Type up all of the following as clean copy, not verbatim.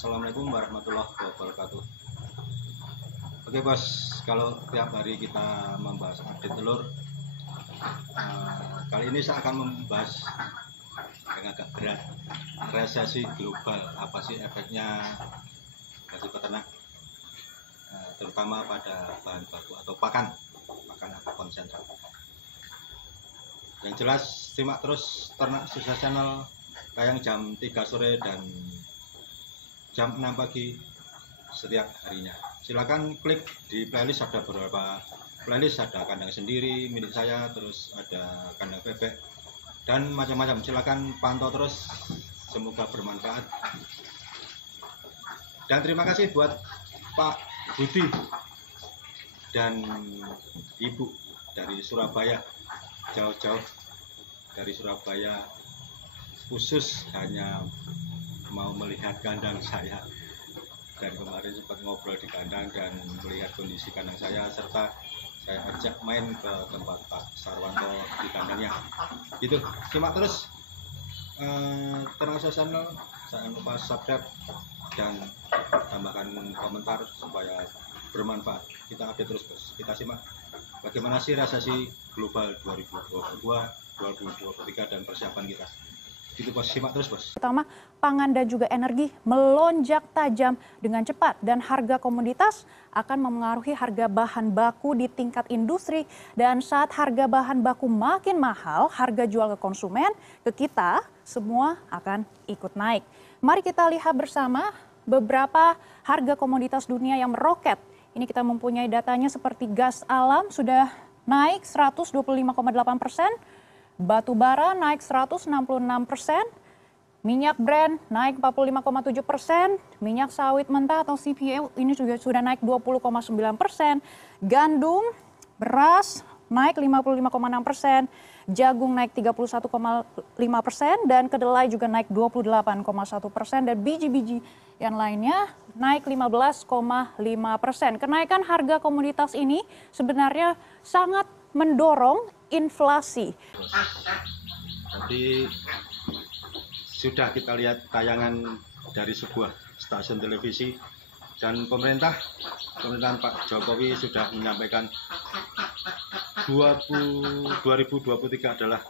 Assalamualaikum warahmatullahi wabarakatuh. Oke bos, kalau tiap hari kita membahas update telur, kali ini saya akan membahas yang agak berat, resesi global. Apa sih efeknya bagi peternak, terutama pada bahan baku atau pakan atau konsentrat. Yang jelas simak terus Ternak Sukses Channel, tayang jam 3 sore dan jam 6 pagi setiap harinya. Silakan klik di playlist, ada beberapa playlist, ada kandang sendiri milik saya, terus ada kandang bebek dan macam-macam. Silakan pantau terus, semoga bermanfaat. Dan terima kasih buat Pak Budi dan Ibu dari Surabaya, jauh-jauh dari Surabaya khusus hanya mau melihat kandang saya, dan kemarin sempat ngobrol di kandang dan melihat kondisi kandang saya, serta saya ajak main ke tempat Pak Sarwanto di kandangnya. Gitu, simak terus Ternak Sukses Channel, jangan lupa subscribe dan tambahkan komentar supaya bermanfaat. Kita update terus bos, kita simak bagaimana sih resesi global 2022, 2023 dan persiapan kita. Gitu bos, simak terus bos. Pertama, pangan dan juga energi melonjak tajam dengan cepat dan harga komoditas akan memengaruhi harga bahan baku di tingkat industri, dan saat harga bahan baku makin mahal, harga jual ke konsumen, ke kita semua akan ikut naik. Mari kita lihat bersama beberapa harga komoditas dunia yang meroket. Ini kita mempunyai datanya, seperti gas alam sudah naik 125,8%. Batu bara naik 166%, minyak Brent naik 45,7%, minyak sawit mentah atau CPO ini juga sudah naik 20,9%, gandum, beras naik 55,6%, jagung naik 31,5%, dan kedelai juga naik 28,1%, dan biji-biji yang lainnya naik 15,5%. Kenaikan harga komoditas ini sebenarnya sangat mendorong inflasi. Tadi sudah kita lihat tayangan dari sebuah stasiun televisi, dan pemerintahan Pak Jokowi sudah menyampaikan 2023 adalah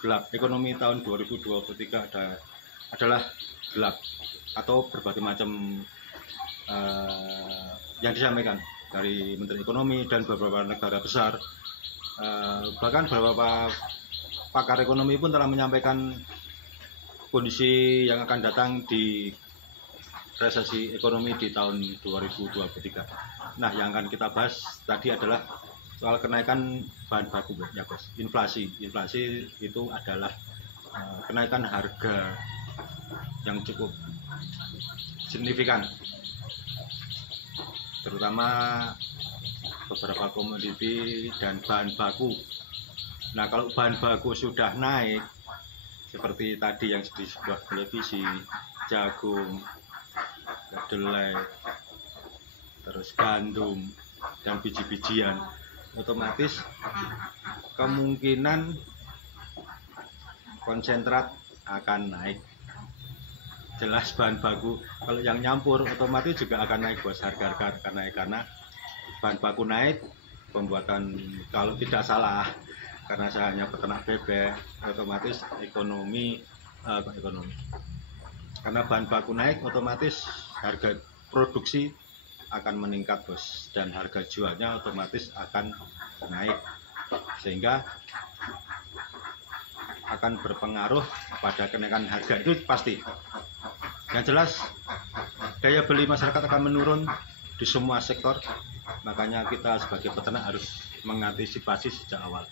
gelap. Ekonomi tahun 2023 adalah gelap, atau berbagai macam yang disampaikan dari Menteri Ekonomi dan beberapa negara besar. Bahkan beberapa pakar ekonomi pun telah menyampaikan kondisi yang akan datang di resesi ekonomi di tahun 2023. Nah, yang akan kita bahas tadi adalah soal kenaikan bahan baku ya bos. Inflasi itu adalah kenaikan harga yang cukup signifikan, terutama beberapa komoditi dan bahan baku. Nah, kalau bahan baku sudah naik seperti tadi yang di sebuah televisi, jagung, kedelai, terus gandum dan biji-bijian, otomatis kemungkinan konsentrat akan naik. Jelas bahan baku kalau yang nyampur otomatis juga akan naik bos, harga-harga akan naik karena bahan baku naik. Pembuatan, kalau tidak salah, karena saya hanya peternak bebek, otomatis ekonomi karena bahan baku naik, otomatis harga produksi akan meningkat bos, dan harga jualnya otomatis akan naik, sehingga akan berpengaruh pada kenaikan harga. Itu pasti. Yang jelas daya beli masyarakat akan menurun di semua sektor. Makanya kita sebagai peternak harus mengantisipasi sejak awal.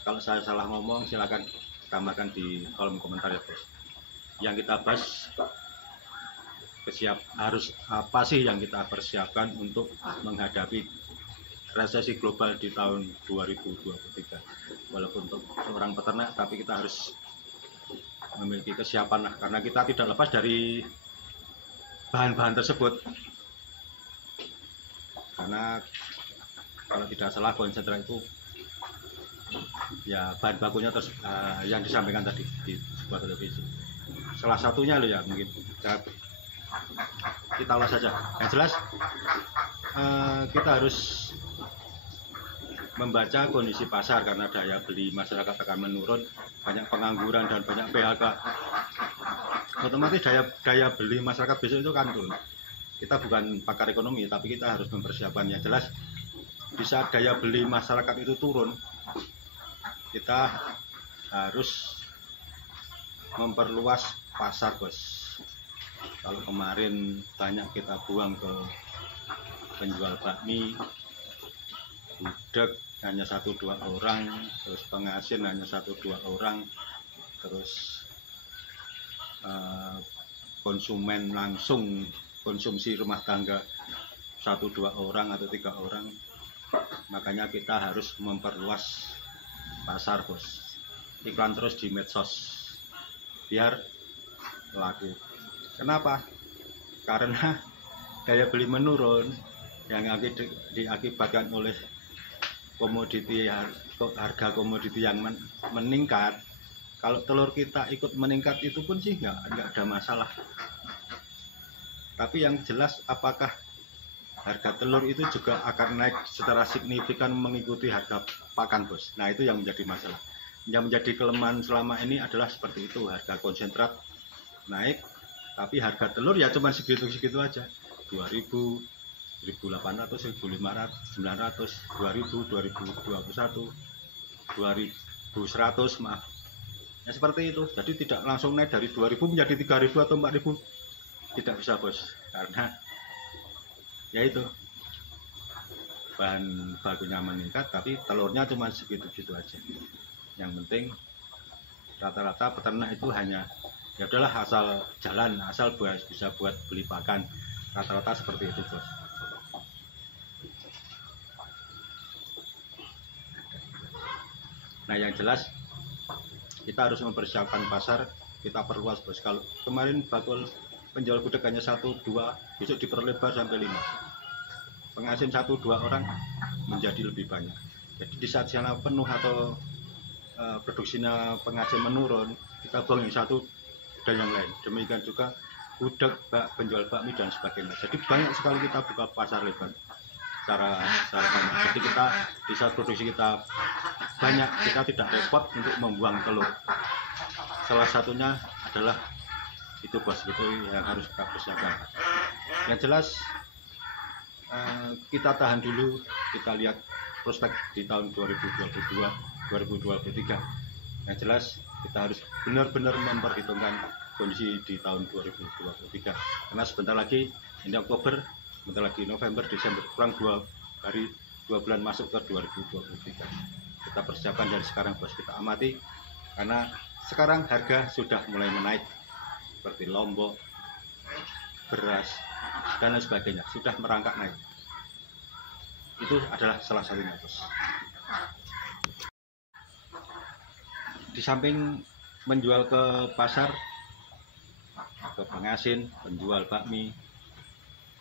Kalau saya salah ngomong, silakan tambahkan di kolom komentar ya bos. Yang kita bahas harus apa sih yang kita persiapkan untuk menghadapi resesi global di tahun 2023. Walaupun untuk seorang peternak, tapi kita harus memiliki kesiapan lah, karena kita tidak lepas dari bahan-bahan tersebut. Karena kalau tidak salah konsentrat itu ya bahan bakunya yang disampaikan tadi di sebuah televisi. Salah satunya loh ya, mungkin kita ulas saja. Yang jelas kita harus membaca kondisi pasar karena daya beli masyarakat akan menurun, banyak pengangguran dan banyak PHK. Otomatis daya beli masyarakat besok itu kan turun. Kita bukan pakar ekonomi, tapi kita harus mempersiapkan. Yang jelas di saat daya beli masyarakat itu turun, kita harus memperluas pasar, bos. Kalau kemarin banyak kita buang ke penjual bakmi, gudeg hanya 1-2 orang, terus pengasin hanya 1-2 orang, terus konsumen langsung konsumsi rumah tangga 1-2 orang atau 3 orang. Makanya kita harus memperluas pasar, bos. Iklan terus di medsos biar laku. Kenapa? Karena daya beli menurun yang diakibatkan oleh komoditi, harga komoditi yang meningkat. Kalau telur kita ikut meningkat itu pun sih nggak ada masalah. Tapi yang jelas apakah harga telur itu juga akan naik secara signifikan mengikuti harga pakan, bos. Nah, itu yang menjadi masalah. Yang menjadi kelemahan selama ini adalah seperti itu, harga konsentrat naik, tapi harga telur ya cuma segitu-segitu aja. 2.000, 1.800, 1.500, 900, 2.000, 2021, 2.100, maaf. Ya seperti itu. Jadi tidak langsung naik dari 2.000 menjadi 3.000 atau 4.000. Tidak bisa, bos. Karena ya itu, bahan bakunya meningkat tapi telurnya cuma segitu-gitu aja. Yang penting rata-rata peternak itu hanya ya udahlah asal jalan, asal bisa buat beli pakan. Rata-rata seperti itu, bos. Nah, yang jelas kita harus mempersiapkan pasar, kita perluas, bos. Kalau kemarin bakul penjual gudeg hanya 1-2, besok diperlebar sampai 5. Pengasin 1-2 orang menjadi lebih banyak. Jadi di saat sana penuh atau produksinya pengasin menurun, kita buang yang satu dan yang lain. Demikian juga gudeg, penjual bakmi dan sebagainya. Jadi banyak sekali kita buka pasar lebar secara banyak. Jadi kita di saat produksi kita banyak, kita tidak repot untuk membuang telur. Salah satunya adalah itu, bos, itu yang harus kita persiapkan. Yang jelas kita tahan dulu, kita lihat prospek di tahun 2022, 2023. Yang jelas kita harus benar-benar memperhitungkan kondisi di tahun 2023. Karena sebentar lagi ini Oktober, sebentar lagi November, Desember, kurang 2 bulan masuk ke 2023. Kita persiapkan dari sekarang, bos. Kita amati karena sekarang harga sudah mulai menaik seperti lombok, beras dan lain sebagainya sudah merangkak naik. Itu adalah salah satunya, bos. Di samping menjual ke pasar, ke pengasin, penjual bakmi,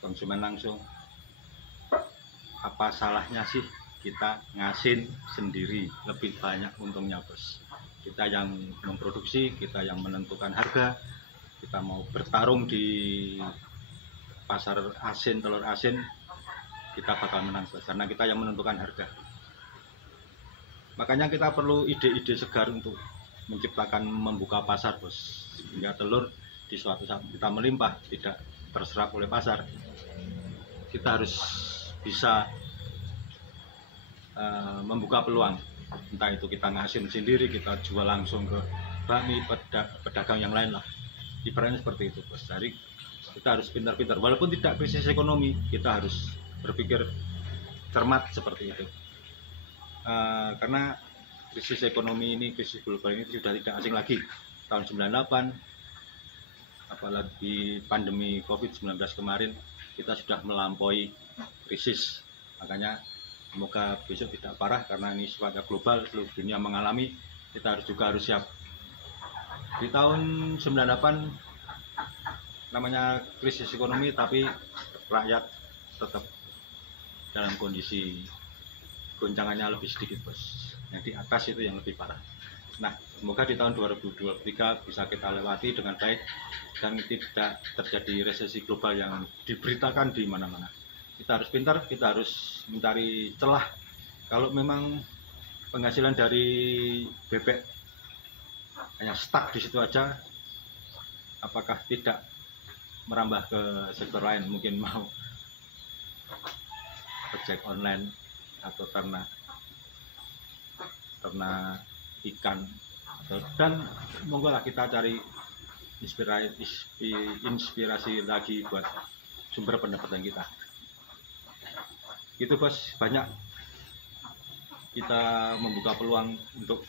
konsumen langsung, apa salahnya sih kita ngasin sendiri, lebih banyak untungnya, bos. Kita yang memproduksi, kita yang menentukan harga, kita mau bertarung di pasar asin, telur asin, kita bakal menang, bos, karena kita yang menentukan harga. Makanya kita perlu ide-ide segar untuk menciptakan, membuka pasar, bos, sehingga telur di suatu saat kita melimpah, tidak terserap oleh pasar. Kita harus bisa membuka peluang, entah itu kita ngasin sendiri, kita jual langsung ke bakmi, pedagang yang lain lah. Ibaratnya seperti itu, bos. Jadi kita harus pintar-pintar, walaupun tidak krisis ekonomi, kita harus berpikir cermat seperti itu. Karena krisis ekonomi ini, krisis global ini sudah tidak asing lagi. Tahun 98, apalagi pandemi COVID-19 kemarin, kita sudah melampaui krisis. Makanya semoga besok tidak parah, karena ini sifatnya global, seluruh dunia mengalami. Kita juga harus siap. Di tahun 98 namanya krisis ekonomi, tapi rakyat tetap dalam kondisi goncangannya lebih sedikit, bos. Yang di atas itu yang lebih parah. Nah, semoga di tahun 2023 bisa kita lewati dengan baik dan tidak terjadi resesi global yang diberitakan di mana-mana. Kita harus pintar, kita harus mencari celah. Kalau memang penghasilan dari bebek hanya stuck di situ aja, apakah tidak merambah ke sektor lain, mungkin mau ojek online atau ternak ikan, dan monggo lah kita cari inspirasi lagi buat sumber pendapatan kita. Itu bos, banyak kita membuka peluang untuk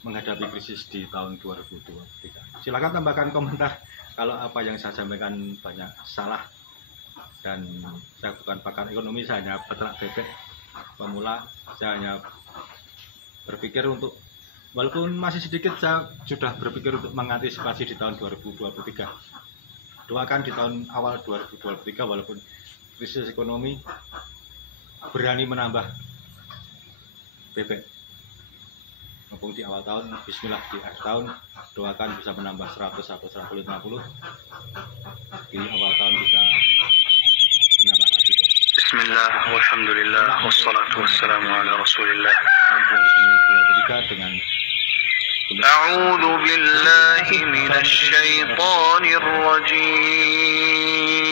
menghadapi krisis di tahun 2023. Silakan tambahkan komentar kalau apa yang saya sampaikan banyak salah, dan saya bukan pakar ekonomi, saya hanya peternak bebek pemula. Saya hanya berpikir untuk, walaupun masih sedikit, saya sudah berpikir untuk mengantisipasi di tahun 2023. Doakan di tahun awal 2023 walaupun krisis ekonomi, berani menambah bebek. Mumpung di awal tahun, bismillah di akhir tahun, doakan bisa menambah 100 atau 150. Di awal tahun bisa menambah lagi. Bismillah, walhamdulillah, wassalatu wassalamu ala rasulillah. Tahun 2023 dengan A'udzu billahi minasy syaithanir rajim.